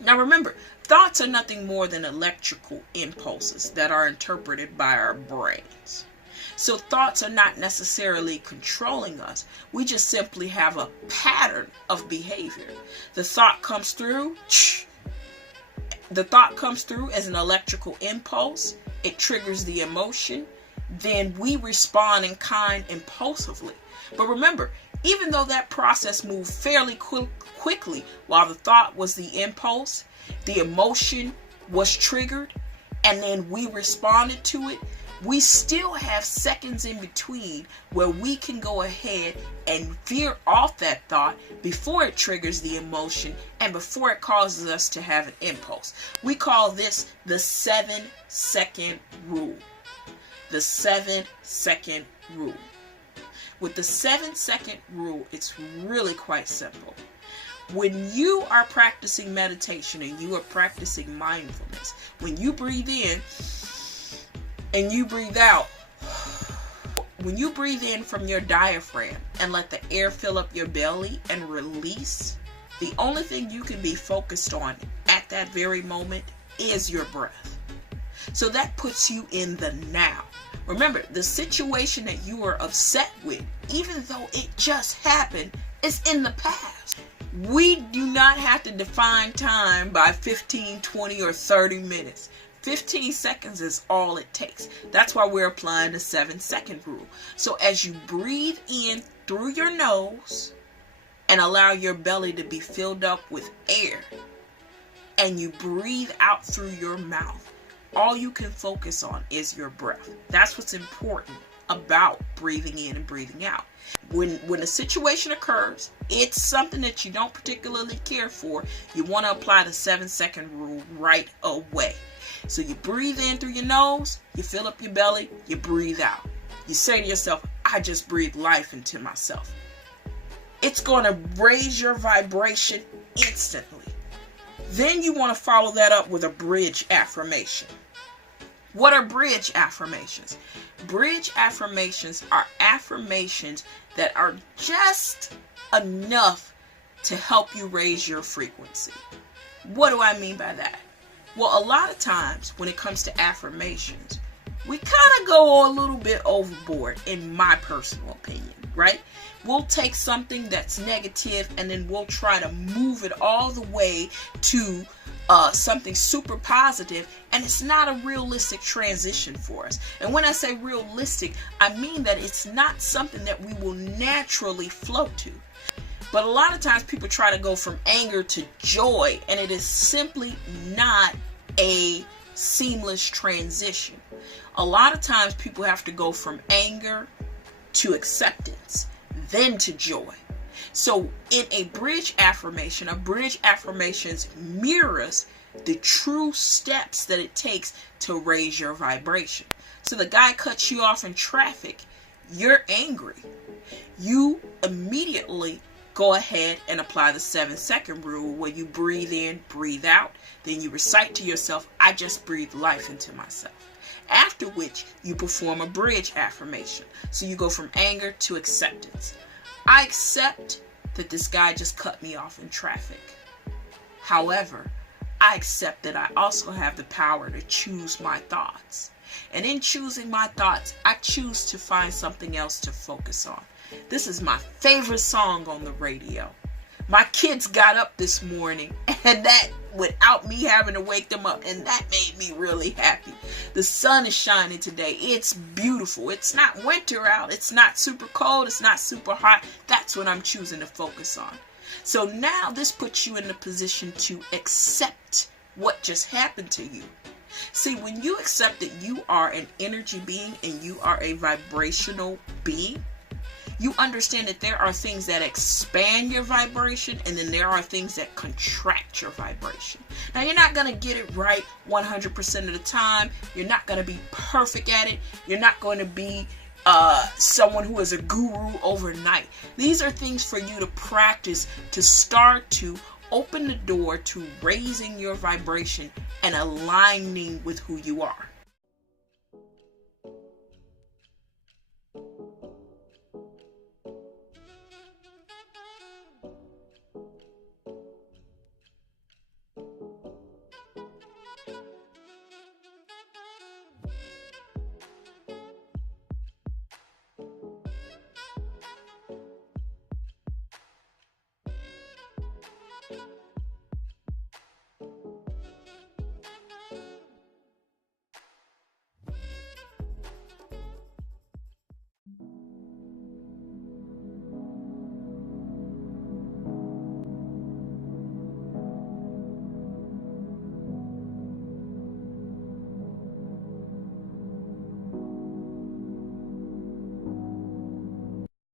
Now remember, thoughts are nothing more than electrical impulses that are interpreted by our brains. So thoughts are not necessarily controlling us. We just simply have a pattern of behavior. The thought comes through as an electrical impulse. It triggers the emotion. Then we respond in kind impulsively. But remember, even though that process moved fairly quickly while the thought was the impulse, the emotion was triggered, and then we responded to it, we still have seconds in between where we can go ahead and veer off that thought before it triggers the emotion and before it causes us to have an impulse. We call this the 7-second rule. The 7-second rule. With the 7-second rule, it's really quite simple. When you are practicing meditation and you are practicing mindfulness, when you breathe in and you breathe out, when you breathe in from your diaphragm and let the air fill up your belly and release, the only thing you can be focused on at that very moment is your breath. So that puts you in the now. Remember, the situation that you are upset with, even though it just happened, is in the past. We do not have to define time by 15, 20, or 30 minutes. 15 seconds is all it takes. That's why we're applying the 7-second rule. So as you breathe in through your nose and allow your belly to be filled up with air, and you breathe out through your mouth, all you can focus on is your breath. That's what's important about breathing in and breathing out. When a situation occurs, it's something that you don't particularly care for, you want to apply the 7-second rule right away. So you breathe in through your nose, you fill up your belly, you breathe out. You say to yourself, I just breathed life into myself. It's going to raise your vibration instantly. Then you want to follow that up with a bridge affirmation. What are bridge affirmations? Bridge affirmations are affirmations that are just enough to help you raise your frequency. What do I mean by that? Well, a lot of times when it comes to affirmations, we kind of go a little bit overboard, in my personal opinion, right? We'll take something that's negative and then we'll try to move it all the way to something super positive, and it's not a realistic transition for us. And when I say realistic, I mean that it's not something that we will naturally flow to. But a lot of times people try to go from anger to joy, and it is simply not a seamless transition. A lot of times people have to go from anger to acceptance, then to joy. So in a bridge affirmation mirrors the true steps that it takes to raise your vibration. So the guy cuts you off in traffic, you're angry. You immediately go ahead and apply the 7-second rule where you breathe in, breathe out. Then you recite to yourself, I just breathed life into myself. After which you perform a bridge affirmation. So you go from anger to acceptance. I accept that this guy just cut me off in traffic. However, I accept that I also have the power to choose my thoughts. And in choosing my thoughts, I choose to find something else to focus on. This is my favorite song on the radio. My kids got up this morning, and that without me having to wake them up, and that made me really happy. The sun is shining today. It's beautiful. It's not winter out. It's not super cold. It's not super hot. That's what I'm choosing to focus on. So now this puts you in the position to accept what just happened to you. See, when you accept that you are an energy being and you are a vibrational being, you understand that there are things that expand your vibration and then there are things that contract your vibration. Now, you're not going to get it right 100% of the time. You're not going to be perfect at it. You're not going to be someone who is a guru overnight. These are things for you to practice to start to open the door to raising your vibration and aligning with who you are.